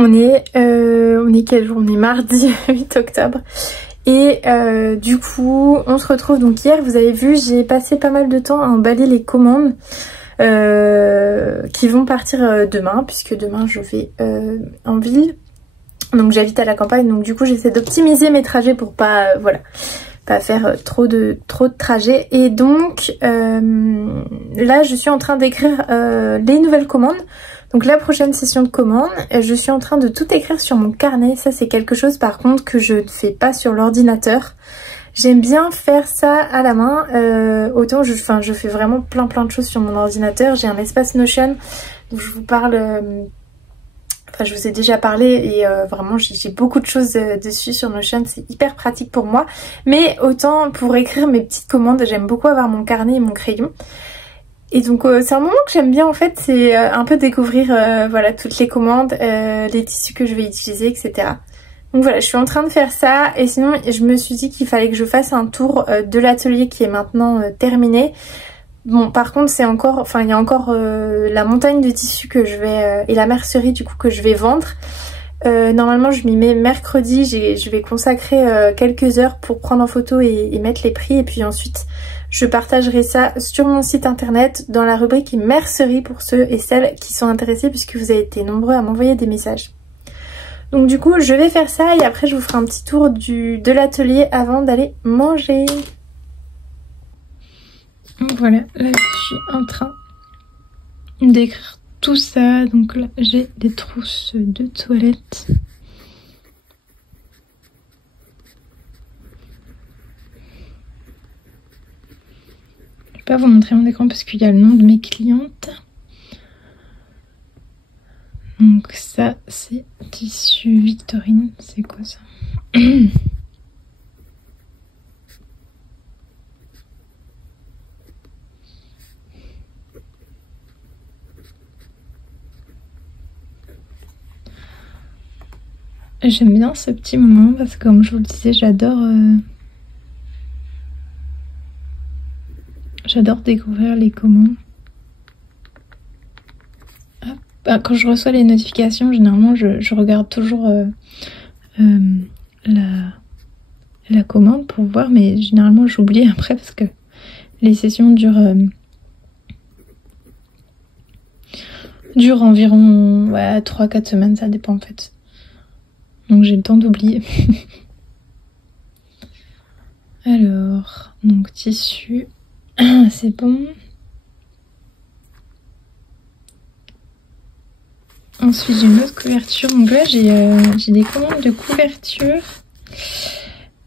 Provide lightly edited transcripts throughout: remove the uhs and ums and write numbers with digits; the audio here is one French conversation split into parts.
on est quel jour? On est mardi 8 octobre. Et du coup on se retrouve. Donc hier vous avez vu, j'ai passé pas mal de temps à emballer les commandes qui vont partir demain, puisque demain je vais en ville. Donc j'habite à la campagne, donc du coup j'essaie d'optimiser mes trajets pour pas voilà, pas faire trop de trajets. Et donc là je suis en train d'écrire les nouvelles commandes. Donc la prochaine session de commande, je suis en train de tout écrire sur mon carnet. Ça c'est quelque chose par contre que je ne fais pas sur l'ordinateur. J'aime bien faire ça à la main. Autant je fais vraiment plein de choses sur mon ordinateur. J'ai un espace Notion où je vous parle... Enfin je vous ai déjà parlé et vraiment j'ai beaucoup de choses dessus sur Notion. C'est hyper pratique pour moi. Mais autant pour écrire mes petites commandes, j'aime beaucoup avoir mon carnet et mon crayon. Et donc c'est un moment que j'aime bien en fait, c'est un peu découvrir voilà, toutes les commandes, les tissus que je vais utiliser, etc. Donc voilà, je suis en train de faire ça. Et sinon je me suis dit qu'il fallait que je fasse un tour de l'atelier qui est maintenant terminé. Bon par contre c'est encore, enfin il y a encore la montagne de tissus que je vais, et la mercerie du coup que je vais vendre. Normalement je m'y mets mercredi, je vais consacrer quelques heures pour prendre en photo et mettre les prix. Et puis ensuite je partagerai ça sur mon site internet dans la rubrique mercerie pour ceux et celles qui sont intéressés, puisque vous avez été nombreux à m'envoyer des messages. Donc du coup je vais faire ça et après je vous ferai un petit tour de l'atelier avant d'aller manger. Donc voilà, là je suis en train d'écrire tout ça. Donc là j'ai des trousses de toilette. Je vais pas vous montrer mon écran parce qu'il y a le nom de mes clientes. Donc ça c'est tissu Victorine. C'est quoi ça? J'aime bien ce petit moment parce que comme je vous le disais, j'adore découvrir les commandes. Quand je reçois les notifications, généralement je regarde toujours la commande pour voir, mais généralement j'oublie après parce que les sessions durent environ 3-4 semaines, ça dépend en fait. Donc j'ai le temps d'oublier. Alors, donc tissu, c'est bon. Ensuite j'ai une autre couverture. Donc là j'ai des commandes de couverture.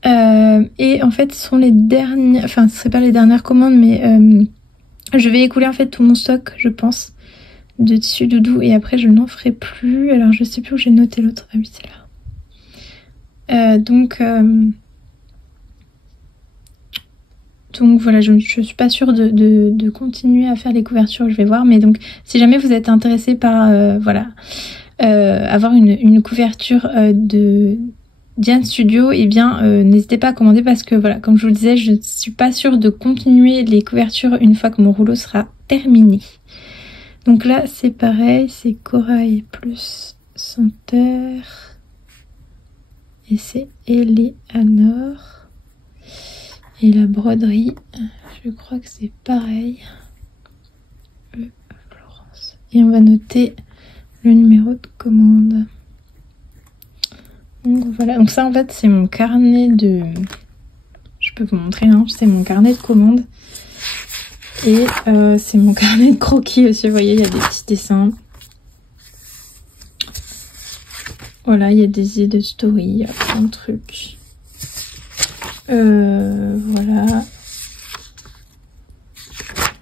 Et en fait ce sont les dernières, enfin ce serait pas les dernières commandes, mais je vais écouler en fait tout mon stock je pense de tissu doudou et après je n'en ferai plus. Alors je sais plus où j'ai noté l'autre. Ah oui c'est là. Donc voilà, je suis pas sûre de continuer à faire les couvertures, je vais voir. Mais donc si jamais vous êtes intéressé par voilà, avoir une couverture de Diane Studio, et bien n'hésitez pas à commander parce que voilà, comme je vous le disais, je ne suis pas sûre de continuer les couvertures une fois que mon rouleau sera terminé. Donc là c'est pareil, c'est corail plus santerre. Et c'est Eleanor. Et la broderie, je crois que c'est pareil. Florence. Et on va noter le numéro de commande. Donc voilà, donc ça en fait c'est mon carnet de... Je peux vous montrer, hein, c'est mon carnet de commande. Et c'est mon carnet de croquis aussi, vous voyez, il y a des petits dessins. Voilà, il y a des idées de story, il y a plein de trucs. Voilà.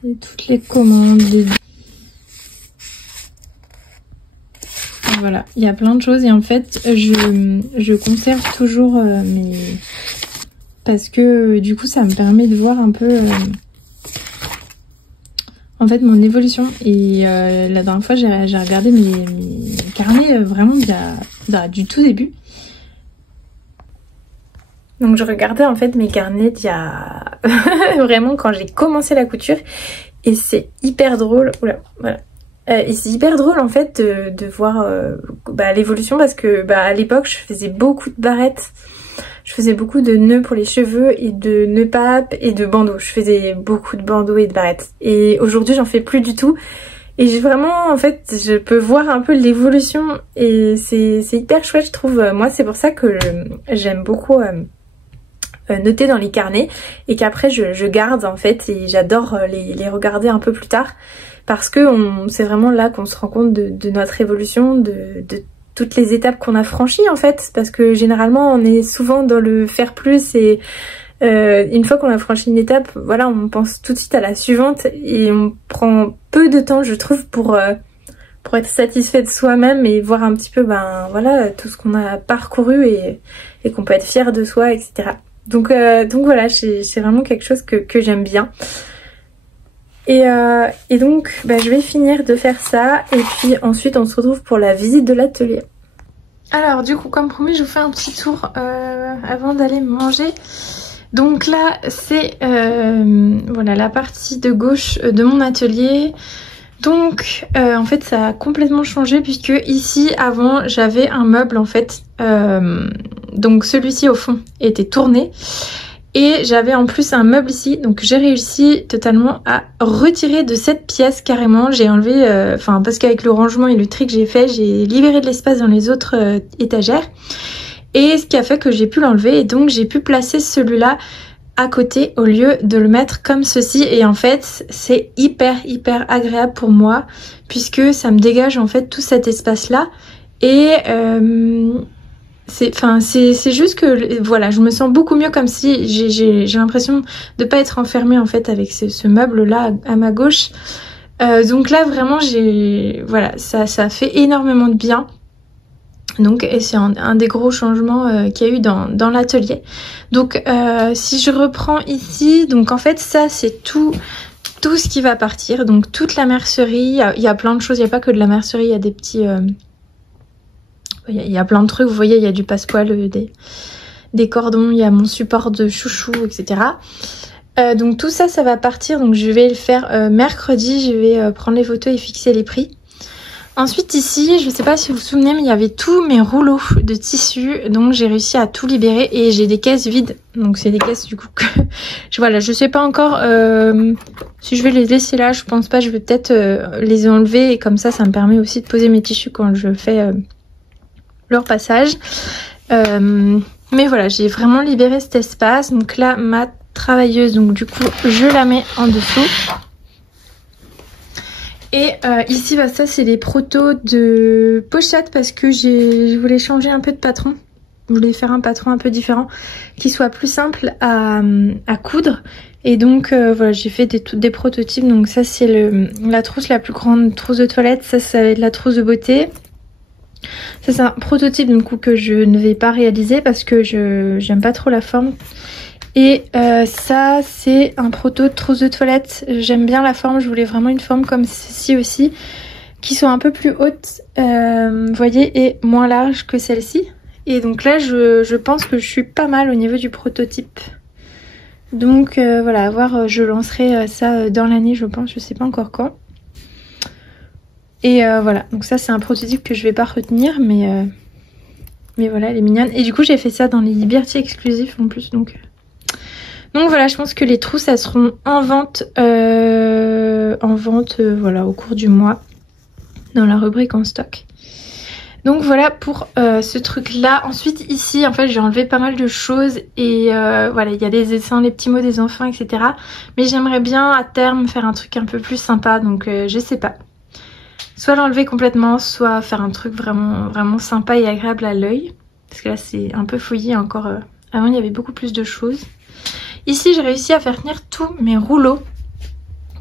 Et toutes les commandes. Voilà, il y a plein de choses et en fait, je conserve toujours mes... Parce que du coup, ça me permet de voir un peu... en fait mon évolution. Et la dernière fois j'ai regardé mes carnets vraiment du tout début. Donc je regardais en fait mes carnets d'il y a vraiment quand j'ai commencé la couture. Et c'est hyper drôle. Oula, voilà. Et c'est hyper drôle en fait de voir l'évolution, parce que à l'époque je faisais beaucoup de barrettes. Je faisais beaucoup de nœuds pour les cheveux et de nœuds papes et de bandeaux. Je faisais beaucoup de bandeaux et de barrettes. Et aujourd'hui j'en fais plus du tout. Et j'ai vraiment, en fait, je peux voir un peu l'évolution et c'est hyper chouette, je trouve. Moi, c'est pour ça que j'aime beaucoup noter dans les carnets et qu'après je garde en fait, et j'adore les regarder un peu plus tard, parce que c'est vraiment là qu'on se rend compte de notre évolution, de toutes les étapes qu'on a franchies en fait, parce que généralement on est souvent dans le faire plus et une fois qu'on a franchi une étape, voilà, on pense tout de suite à la suivante et on prend peu de temps, je trouve, pour être satisfait de soi-même et voir un petit peu voilà, tout ce qu'on a parcouru et qu'on peut être fier de soi, etc. Donc voilà, c'est vraiment quelque chose que j'aime bien. Et donc je vais finir de faire ça et puis ensuite on se retrouve pour la visite de l'atelier. Alors du coup, comme promis, je vous fais un petit tour avant d'aller manger. Donc là c'est voilà la partie de gauche de mon atelier. Donc en fait ça a complètement changé, puisque ici avant j'avais un meuble en fait, donc celui-ci au fond était tourné et j'avais en plus un meuble ici, donc j'ai réussi totalement à retirer de cette pièce carrément. J'ai enlevé, parce qu'avec le rangement et le tri que j'ai fait, j'ai libéré de l'espace dans les autres étagères. Et ce qui a fait que j'ai pu l'enlever, et donc j'ai pu placer celui-là à côté au lieu de le mettre comme ceci. Et en fait c'est hyper agréable pour moi, puisque ça me dégage en fait tout cet espace là. Et c'est juste que voilà, je me sens beaucoup mieux, comme si j'ai l'impression de pas être enfermée en fait avec ce meuble là à ma gauche. Donc là vraiment voilà, ça fait énormément de bien. Donc c'est un des gros changements qu'il y a eu dans l'atelier. Donc si je reprends ici, donc en fait ça c'est tout ce qui va partir. Donc toute la mercerie, il y a plein de choses, il n'y a pas que de la mercerie, il y a des petits... il y a plein de trucs, vous voyez, il y a du passepoil, des cordons, il y a mon support de chouchou, etc. Donc tout ça, ça va partir, donc je vais le faire mercredi, je vais prendre les photos et fixer les prix. Ensuite ici, je ne sais pas si vous vous souvenez, mais il y avait tous mes rouleaux de tissu, donc j'ai réussi à tout libérer et j'ai des caisses vides. Donc c'est des caisses du coup que voilà, je sais pas encore si je vais les laisser là, je pense pas, je vais peut-être les enlever, et comme ça me permet aussi de poser mes tissus quand je fais leur passage. Mais voilà, j'ai vraiment libéré cet espace. Donc là ma travailleuse, donc du coup je la mets en dessous. Et ici ça c'est les protos de pochette, parce que je voulais changer un peu de patron. Je voulais faire un patron un peu différent, qui soit plus simple à coudre. Et donc voilà, j'ai fait des prototypes. Donc ça c'est la trousse, la plus grande trousse de toilette. Ça va être la trousse de beauté. Ça c'est un prototype du coup que je ne vais pas réaliser parce que j'aime pas trop la forme. Et ça c'est un proto de trousse de toilette. J'aime bien la forme, je voulais vraiment une forme comme ceci aussi, qui soit un peu plus haute, vous voyez, et moins large que celle-ci. Et donc là je pense que je suis pas mal au niveau du prototype. Donc voilà, à voir, je lancerai ça dans l'année je pense, je sais pas encore quand. Et voilà, donc ça c'est un prototype que je vais pas retenir, mais voilà, elle est mignonne. Et du coup j'ai fait ça dans les Liberty exclusifs en plus, donc voilà, je pense que les trousses elles seront en vente voilà, au cours du mois, dans la rubrique en stock. Donc voilà pour ce truc là. Ensuite ici en fait j'ai enlevé pas mal de choses et voilà, il y a les dessins, les petits mots des enfants, etc. Mais j'aimerais bien à terme faire un truc un peu plus sympa, donc je sais pas. Soit l'enlever complètement, soit faire un truc vraiment sympa et agréable à l'œil. Parce que là c'est un peu fouillé encore. Avant il y avait beaucoup plus de choses. Ici j'ai réussi à faire tenir tous mes rouleaux.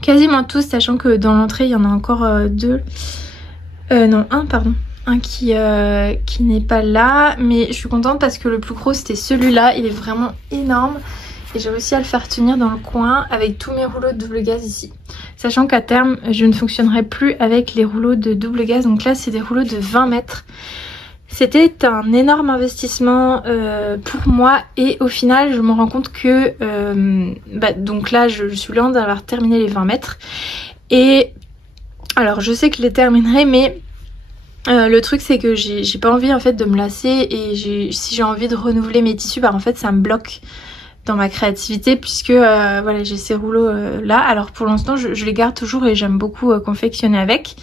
Quasiment tous, sachant que dans l'entrée il y en a encore deux. Non, un pardon. Un qui n'est pas là. Mais je suis contente parce que le plus gros c'était celui-là. Il est vraiment énorme. Et j'ai réussi à le faire tenir dans le coin avec tous mes rouleaux de double gaz ici. Sachant qu'à terme je ne fonctionnerai plus avec les rouleaux de double gaz. Donc là c'est des rouleaux de 20 mètres. C'était un énorme investissement pour moi et au final je me rends compte que donc là je suis loin d'avoir terminé les 20 mètres et Alors je sais que je les terminerai, mais le truc c'est que j'ai pas envie en fait de me lasser, et si j'ai envie de renouveler mes tissus, bah en fait ça me bloque dans ma créativité, puisque voilà, j'ai ces rouleaux là. Alors pour l'instant je les garde toujours et j'aime beaucoup confectionner avec,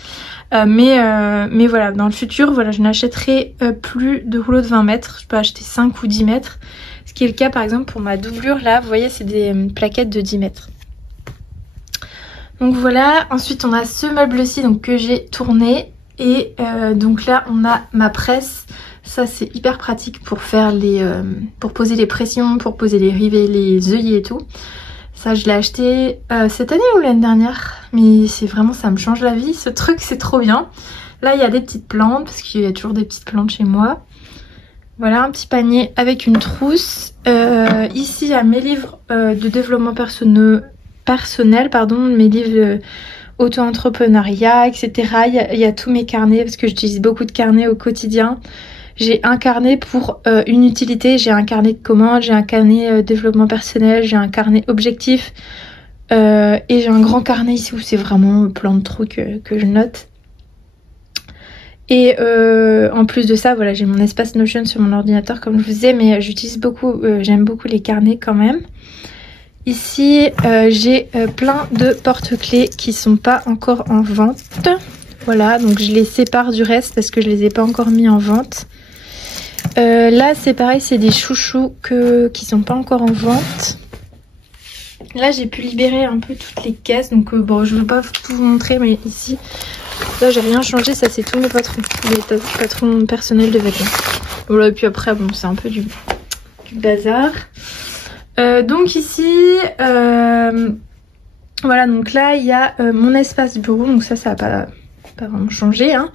mais voilà, dans le futur voilà, je n'achèterai plus de rouleaux de 20 mètres, je peux acheter 5 ou 10 mètres, ce qui est le cas par exemple pour ma doublure là, vous voyez c'est des plaquettes de 10 mètres. Donc voilà, ensuite on a ce meuble-ci donc que j'ai tourné, et donc là on a ma presse. Ça c'est hyper pratique pour faire pour poser les pressions, pour poser les rivets, les œillets et tout. Ça je l'ai acheté cette année ou l'année dernière, mais c'est vraiment, ça me change la vie ce truc, c'est trop bien. Là il y a des petites plantes, parce qu'il y a toujours des petites plantes chez moi. Voilà, un petit panier avec une trousse. Ici il y a mes livres de développement personnel, pardon, mes livres auto-entrepreneuriat, etc. Il y a tous mes carnets, parce que j'utilise beaucoup de carnets au quotidien. J'ai un carnet pour une utilité, j'ai un carnet de commandes, j'ai un carnet développement personnel, j'ai un carnet objectif, et j'ai un grand carnet ici où c'est vraiment plein de trucs que je note. Et en plus de ça, voilà, j'ai mon espace Notion sur mon ordinateur comme je vous disais, mais j'utilise beaucoup, j'aime beaucoup les carnets quand même. Ici, j'ai plein de porte-clés qui sont pas encore en vente. Voilà, donc je les sépare du reste parce que je les ai pas encore mis en vente. Là, c'est pareil, c'est des chouchous qui sont pas encore en vente. Là, j'ai pu libérer un peu toutes les caisses, donc bon, je ne veux pas tout vous montrer, mais ici, là, j'ai rien changé. Ça, c'est tous mes patrons, les patrons personnels de vêtements. Voilà, et puis après, bon, c'est un peu du bazar. Donc ici, voilà, donc là il y a mon espace bureau, donc ça va pas vraiment changé, hein.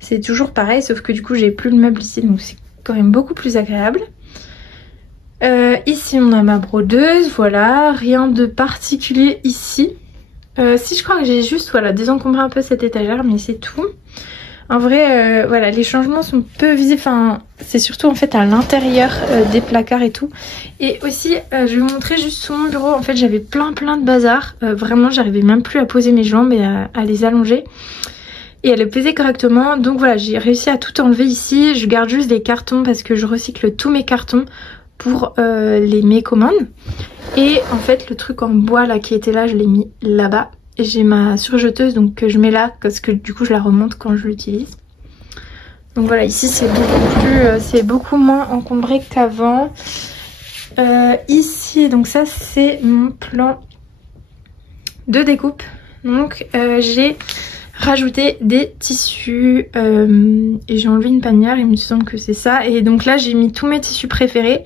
C'est toujours pareil, sauf que du coup j'ai plus le meuble ici, donc c'est quand même beaucoup plus agréable. Ici on a ma brodeuse, voilà, rien de particulier ici. Si, je crois que j'ai juste voilà, désencombré un peu cette étagère, mais c'est tout. En vrai, voilà, les changements sont peu visibles, enfin, c'est surtout en fait à l'intérieur des placards et tout. Et aussi, je vais vous montrer juste sous mon bureau, en fait j'avais plein de bazar. Vraiment, j'arrivais même plus à poser mes jambes et à les allonger et à les peser correctement. Donc voilà, j'ai réussi à tout enlever ici. Je garde juste des cartons parce que je recycle tous mes cartons pour mes commandes. Et en fait, le truc en bois là qui était là, je l'ai mis là-bas. J'ai ma surjeteuse donc que je mets là parce que du coup je la remonte quand je l'utilise. Donc voilà, ici c'est beaucoup moins encombré qu'avant. Ici donc ça c'est mon plan de découpe. Donc j'ai rajouté des tissus et j'ai enlevé une panière, il me semble que c'est ça. Et donc là j'ai mis tous mes tissus préférés.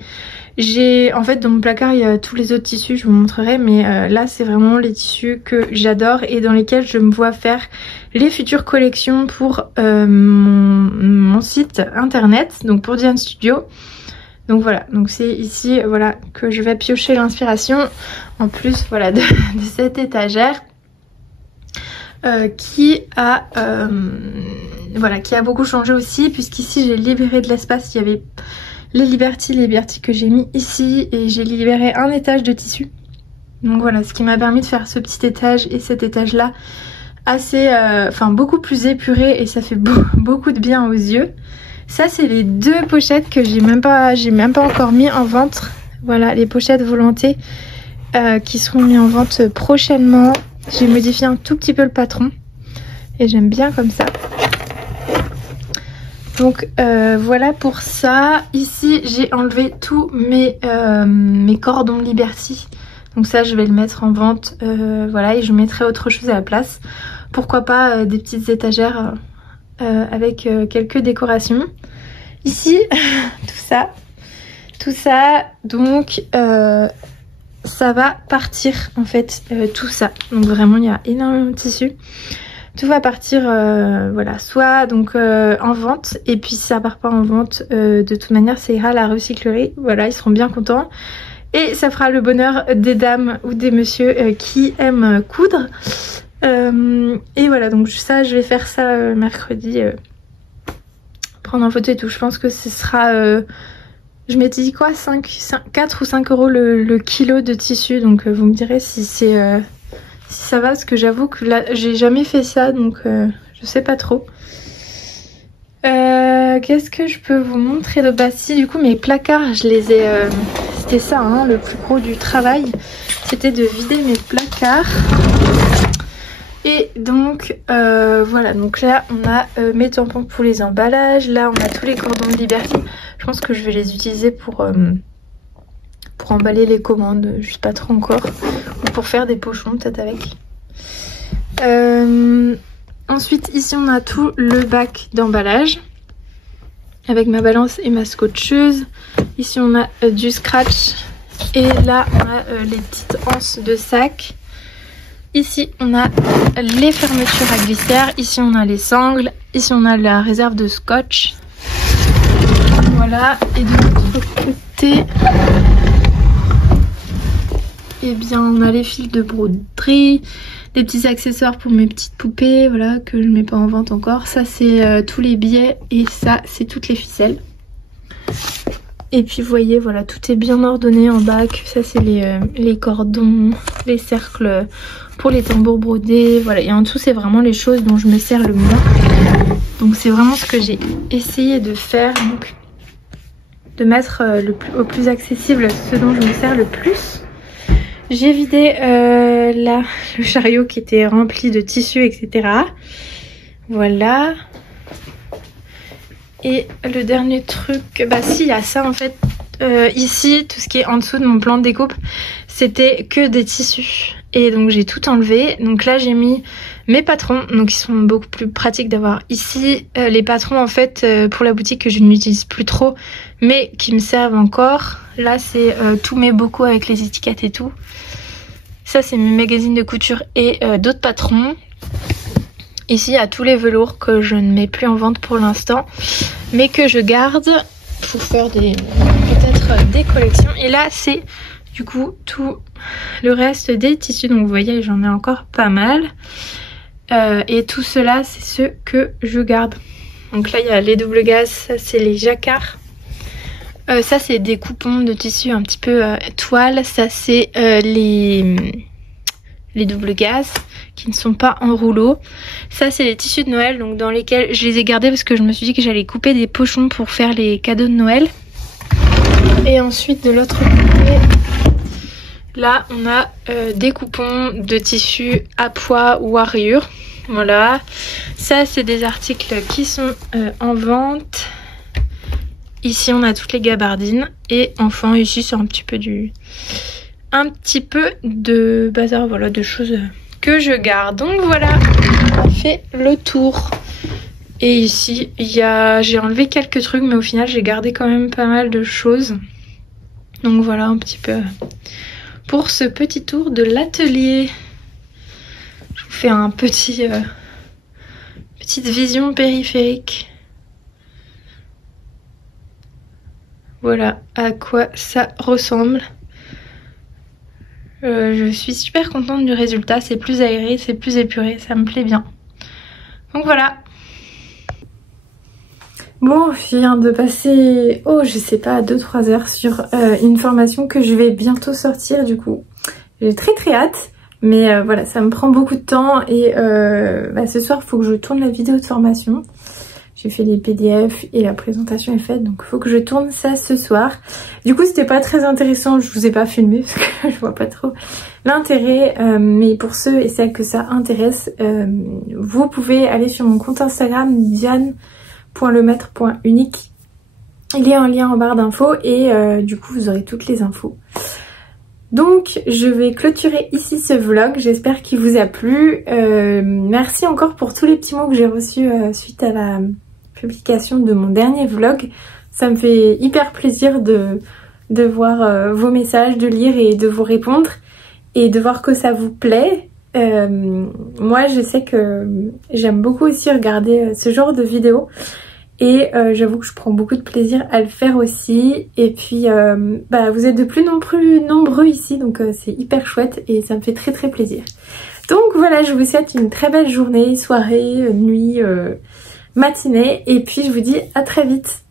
En fait dans mon placard il y a tous les autres tissus, je vous montrerai, mais là c'est vraiment les tissus que j'adore et dans lesquels je me vois faire les futures collections pour mon site internet, donc pour Diane Studio. Donc voilà, donc c'est ici voilà que je vais piocher l'inspiration, en plus voilà de cette étagère qui a beaucoup changé aussi, puisqu'ici j'ai libéré de l'espace. Il y avait les Liberty que j'ai mis ici et j'ai libéré un étage de tissu. Donc voilà, ce qui m'a permis de faire ce petit étage et cet étage là assez, beaucoup plus épuré, et ça fait beaucoup de bien aux yeux. Ça c'est les deux pochettes que j'ai même pas encore mis en vente. Voilà, les pochettes volonté qui seront mises en vente prochainement. J'ai modifié un tout petit peu le patron et j'aime bien comme ça. Donc voilà pour ça. Ici j'ai enlevé tous mes cordons Liberty. Donc ça je vais le mettre en vente. Voilà, et je mettrai autre chose à la place. Pourquoi pas des petites étagères avec quelques décorations. Ici tout ça donc ça va partir en fait, tout ça. Donc vraiment il y a énormément de tissu. Tout va partir voilà, soit donc en vente, et puis si ça part pas en vente, de toute manière ça ira à la recyclerie. Voilà, ils seront bien contents et ça fera le bonheur des dames ou des messieurs qui aiment coudre. Et voilà, donc ça je vais faire ça mercredi, prendre en photo et tout. Je pense que ce sera je m'étais dit quoi, 4 ou 5 euros le kilo de tissu, donc vous me direz si si ça va, parce que j'avoue que là j'ai jamais fait ça, donc je sais pas trop. Qu'est-ce que je peux vous montrer de bah si, du coup mes placards je les ai c'était ça hein, le plus gros du travail, c'était de vider mes placards. Et donc voilà, donc là on a mes tampons pour les emballages, là on a tous les cordons de Liberty. Je pense que je vais les utiliser pour emballer les commandes, je sais pas trop encore, ou pour faire des pochons peut-être avec. Ensuite ici on a tout le bac d'emballage avec ma balance et ma scotcheuse. Ici on a du scratch et là on a les petites anses de sac. Ici on a les fermetures à glissière, ici on a les sangles, ici on a la réserve de scotch. Voilà, et de l'autre côté, eh bien on a les fils de broderie, des petits accessoires pour mes petites poupées, voilà, que je mets pas en vente encore. Ça c'est tous les billets et ça c'est toutes les ficelles. Et puis vous voyez, voilà, tout est bien ordonné en bac. Ça c'est les cordons, les cercles pour les tambours brodés, voilà. Et en dessous c'est vraiment les choses dont je me sers le moins. Donc c'est vraiment ce que j'ai essayé de faire, donc de mettre au plus accessible ce dont je me sers le plus. J'ai vidé là le chariot qui était rempli de tissus, etc. Voilà. Et le dernier truc, bah si, il y a ça en fait. Ici, tout ce qui est en dessous de mon plan de découpe, c'était que des tissus. Et donc j'ai tout enlevé. Donc là j'ai mis mes patrons, donc ils sont beaucoup plus pratiques d'avoir ici. Les patrons en fait pour la boutique que je n'utilise plus trop, mais qui me servent encore. Là c'est tous mes bocaux avec les étiquettes et tout. Ça c'est mes magazines de couture et d'autres patrons. Ici il y a tous les velours que je ne mets plus en vente pour l'instant, mais que je garde pour faire peut-être des collections. Et là c'est du coup tout le reste des tissus, donc vous voyez j'en ai encore pas mal. Et tout cela c'est ce que je garde. Donc là il y a les double gaz, ça c'est les jacquards. Ça c'est des coupons de tissu un petit peu toile, ça c'est les double gaz qui ne sont pas en rouleau. Ça c'est les tissus de Noël, donc dans lesquels je les ai gardés parce que je me suis dit que j'allais couper des pochons pour faire les cadeaux de Noël. Et ensuite de l'autre côté, là on a des coupons de tissu à poids ou à rayures. Voilà, ça c'est des articles qui sont en vente. Ici on a toutes les gabardines et enfin ici c'est un petit peu de bazar, voilà, de choses que je garde. Donc voilà, on a fait le tour. Et ici j'ai enlevé quelques trucs, mais au final j'ai gardé quand même pas mal de choses. Donc voilà un petit peu pour ce petit tour de l'atelier. Je vous fais un petite vision périphérique. Voilà à quoi ça ressemble. Je suis super contente du résultat, c'est plus aéré, c'est plus épuré, ça me plaît bien. Donc voilà. Bon, je viens de passer, je sais pas, 2-3 heures sur une formation que je vais bientôt sortir du coup. J'ai très hâte, mais voilà, ça me prend beaucoup de temps et ce soir il faut que je tourne la vidéo de formation. J'ai fait les PDF et la présentation est faite, donc il faut que je tourne ça ce soir. Du coup c'était pas très intéressant, je vous ai pas filmé parce que je vois pas trop l'intérêt. Mais pour ceux et celles que ça intéresse, vous pouvez aller sur mon compte Instagram diane.lemaître.unique. Il y a un lien en barre d'infos et du coup vous aurez toutes les infos. Donc je vais clôturer ici ce vlog, j'espère qu'il vous a plu. Merci encore pour tous les petits mots que j'ai reçus suite à la publication de mon dernier vlog. Ça me fait hyper plaisir de voir vos messages, de lire et de vous répondre et de voir que ça vous plaît. Moi je sais que j'aime beaucoup aussi regarder ce genre de vidéos et j'avoue que je prends beaucoup de plaisir à le faire aussi. Et puis vous êtes de plus en plus nombreux ici, donc c'est hyper chouette et ça me fait très plaisir. Donc voilà, je vous souhaite une très belle journée, soirée, nuit, matinée et puis je vous dis à très vite.